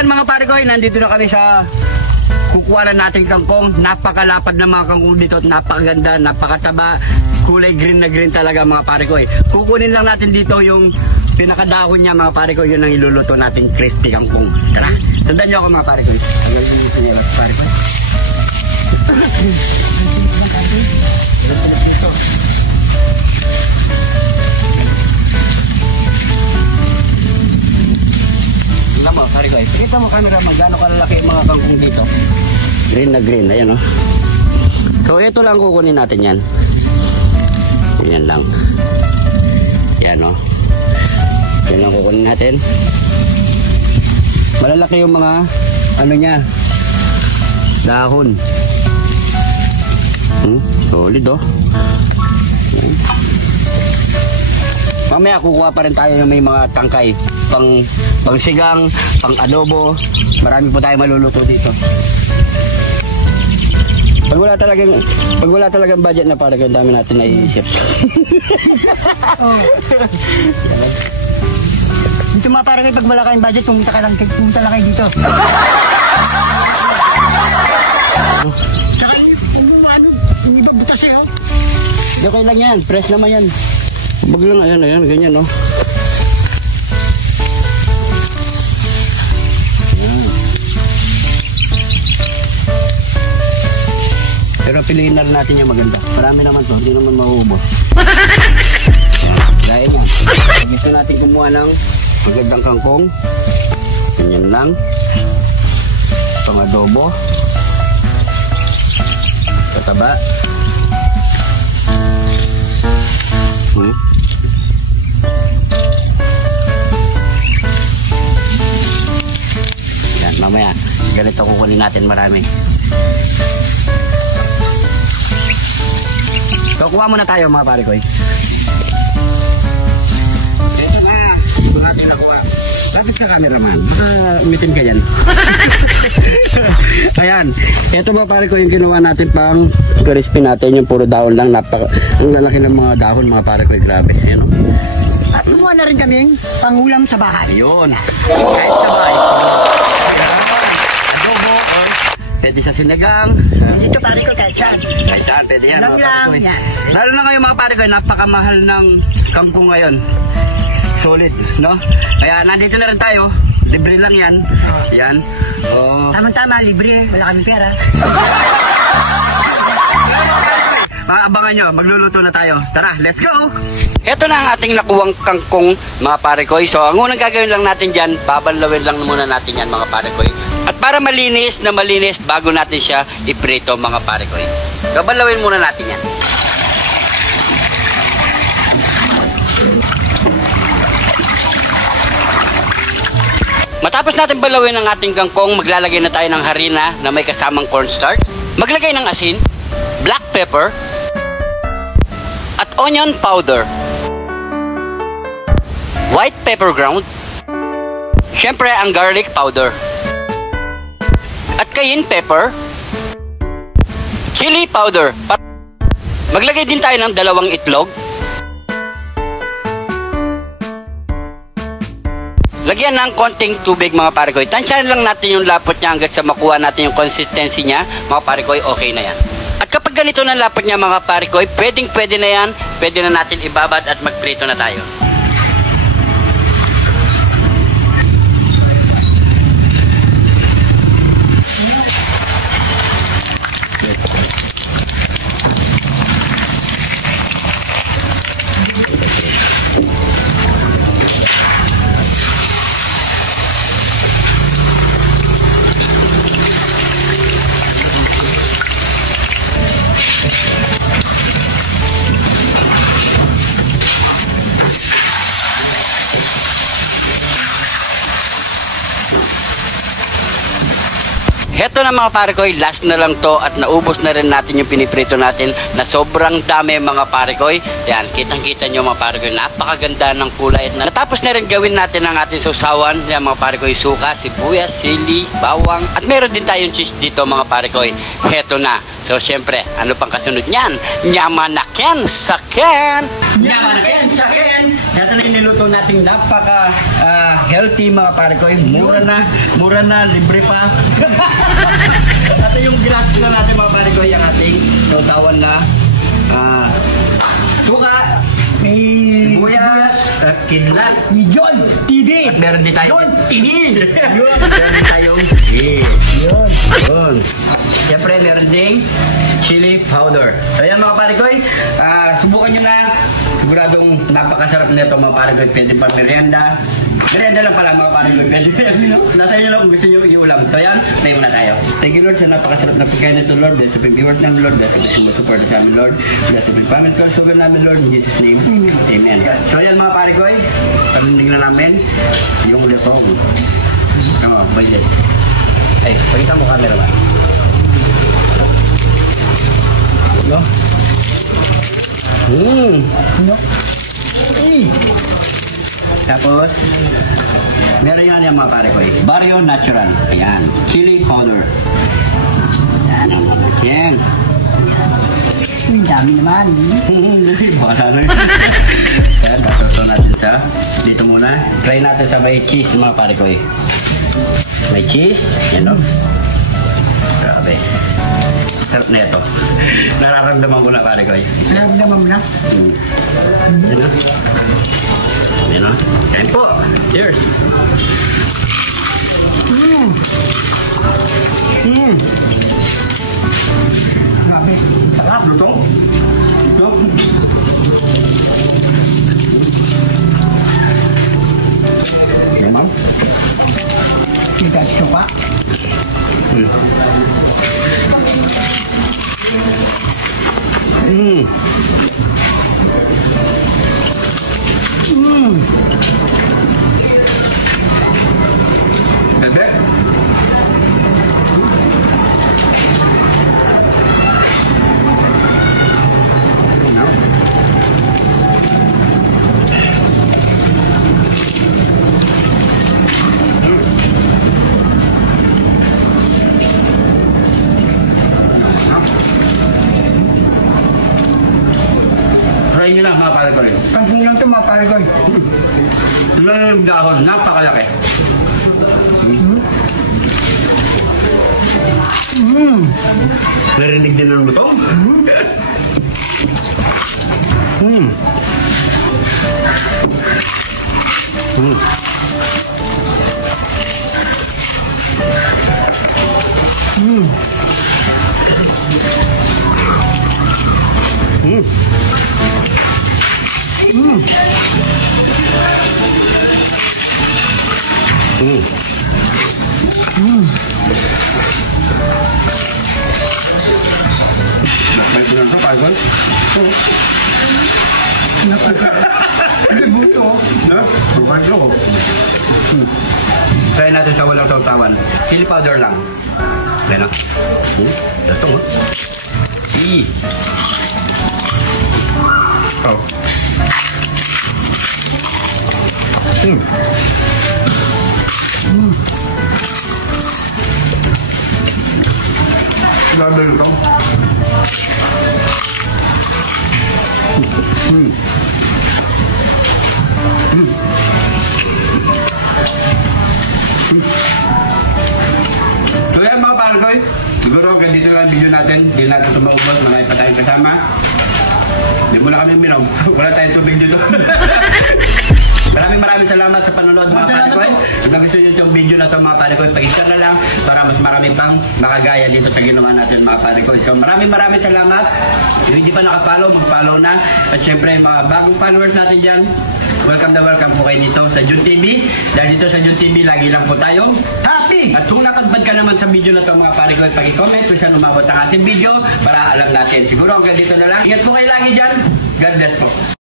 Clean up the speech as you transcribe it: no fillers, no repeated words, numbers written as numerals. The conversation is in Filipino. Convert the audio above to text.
ayan mga pare ko, nandito na kami sa kukuha na natin kangkong. Napakalapad na mga kangkong dito at napakaganda, napakataba. Kulay green na green talaga mga pare ko. Kukunin lang natin dito yung pinakadahon niya mga pare ko. Yun ang iluluto natin crispy kangkong. Tara, sundan niyo ako mga pare ko. Naluluto niyo mga pare ko. Tingnan mo, pare ko. Kita mo camera, magano kalalaki yung mga kangkong dito. Green na green, ayan o. So ito lang kukunin natin yan. Yan lang. Yan o. Yan lang kukunin natin. Malalaki yung mga ano niya, dahon. Solid o. Mamaya kukuha pa rin tayo ng may mga tangkay, pang sigang, pang adobo. Marami po tayo maluluto dito. Pag wala talagang budget na para ang dami natin naiisip. Dito mga parang pag wala kayong budget, pumunta lang kayo dito. Hindi ba butas eh, oh? Okay lang yan, fresh naman yan. Bag lang, ayan, ganyan, no? Pero piliin na rin natin yung maganda. Marami naman to, hindi naman maubos. Gaya nga. Gusto natin kumuha ng magandang kangkong. Ganyan lang. Pang adobo. Tataba. Yan, mamaya. Ganito kukunin natin marami. So, kuha muna tayo mga pare ko. Ito na. Ito natin nakuha. Lapit ka cameraman. Baka umitin ka dyan. Ayan. Ito mga pare ko yung ginawa natin pang crispy natin. Yung puro dahon lang. Ang lalaki ng mga dahon mga pare ko. Grabe. Ayan o. At kumuha na rin kaming pangulam sa bahay. Yun. Kahit sa bahay. Adobo or pwede sa sinigang. Ito pare ko kahit saan. Kahit saan, pwede yan. Lang lang, yan. Lalo na ngayon mga pare ko, napakamahal ng kangkong ngayon. Solid, no? Kaya nandito na rin tayo. Libre lang yan. Yan. Oh. Tama-tama, libre. Wala kaming pera. Abangan nyo, magluluto na tayo. Tara, let's go! Ito na ang ating nakuwang kangkong mga pare ko. So, ang unang gagawin lang natin dyan, babanlawin lang muna natin yan mga pare ko. At para malinis na malinis, bago natin siya iprito mga pare ko. Babanlawin muna natin yan. Matapos natin balawin ang ating kangkong, maglalagay na tayo ng harina na may kasamang cornstarch. Maglagay ng asin, black pepper, at onion powder, white pepper ground, syempre ang garlic powder, at cayenne pepper, chili powder. Maglagay din tayo ng 2 itlog. Lagyan ng konting tubig mga pare ko. Tansyahan lang natin yung lapot niya hanggang sa makuha natin yung consistency niya. Mga pare ko, okay na yan. At kapag ganito na lapot niya mga pare ko, pwede na yan. Pwede na natin ibabad at magprito na tayo. Heto na mga pare ko, last na lang to at naubos na rin natin yung piniprito natin na sobrang dami mga pare ko. Yan, kitang-kita nyo mga pare ko, napakaganda ng kulay. At natapos na rin gawin natin ang ating sausawan. Yan mga pare ko, suka, sibuyas, sili, bawang. At meron din tayong cheese dito mga pare ko. Heto na. So syempre, ano pang kasunod niyan? Nyamanaken sa ken! Nyamanaken sa ken! Ito na yung niluto nating napaka healthy mga pare ko. Mura na, libre pa. Ito yung ginastos na natin mga pare ko, yung ating sausawan na suka, sibuyas, kidlat, Ni John TV. at meron din tayo. John TV. Meron din tayong cheese. Yun. Siyempre, meron ding chili powder. So yan mga pare ko, subukan nyo na. Siguradong napakasarap nito mga pare ko. Pwede pa merienda. Merienda lang pala mga pare ko. Nasa inyo lang kung gusto nyo iulam. So yan, tayo muna tayo. Thank you Lord sa napakasarap na pagkain nito Lord. Bless the viewers ng Lord. Bless the support sa amin Lord. Bless the family ko. Sugar namin Lord. In Jesus name. Amen. So yan mga pare ko, pagdating na namin yung lutong. Bayan. Ay, pakita mo camera ba? No? No. Tapos, meron yan yung mga pare ko eh. Barrio Natural. Ayan. Chili powder. Ayan. Ang dami naman. Baka na rin. Ayan, tasoso natin sa dito muna. Try natin sa may cheese mga pare ko eh. May cheese. Yan o. Grabe. Sarap na ito. Nararamdaman ko na pare ko eh. Nararamdaman mo na? Yan o. Yan o. Kain po. Cheers. Grabe. Sarap. Lutong. Lutong. Yan o. Kita suka. Try nyo lang mga pare ko rin. Kampung lang ito mga pare ko. Ito lang yung dahon. Napakalaki. Narinig din ng lutong. Baik benar tuh Pak Gon. Buto. Nah, baik lo. Try natin sa walang sausawan. Chili powder lang. Ayan na. Ito mo. Oh. Grabe ito. So yan mga pare-koy, siguro hanggang dito lang video natin. Hindi natin ito maubos, marami pa tayong kasama. Hindi mo na kami minom. Wala tayong tubig dito. Maraming salamat sa panonood mga pare-koy. Kung gusto nyo itong video na ito mga pare-koy, pag-isa na lang para mas marami pang makagaya dito sa ginawa natin mga pare-koy. So maraming salamat. Kung hindi pa nakapollow, mag-follow na. At syempre mga bagong followers natin dyan, welcome po kayo dito sa Jun TV. Dahil dito sa Jun TV, lagi lang po tayong happy! At kung napadpad ka naman sa video na ito mga pare-koy, pag-comment kung saan umabot ang ating video para alam natin. Siguro hanggang dito na lang. Ingat po kayo lagi dyan. God bless po.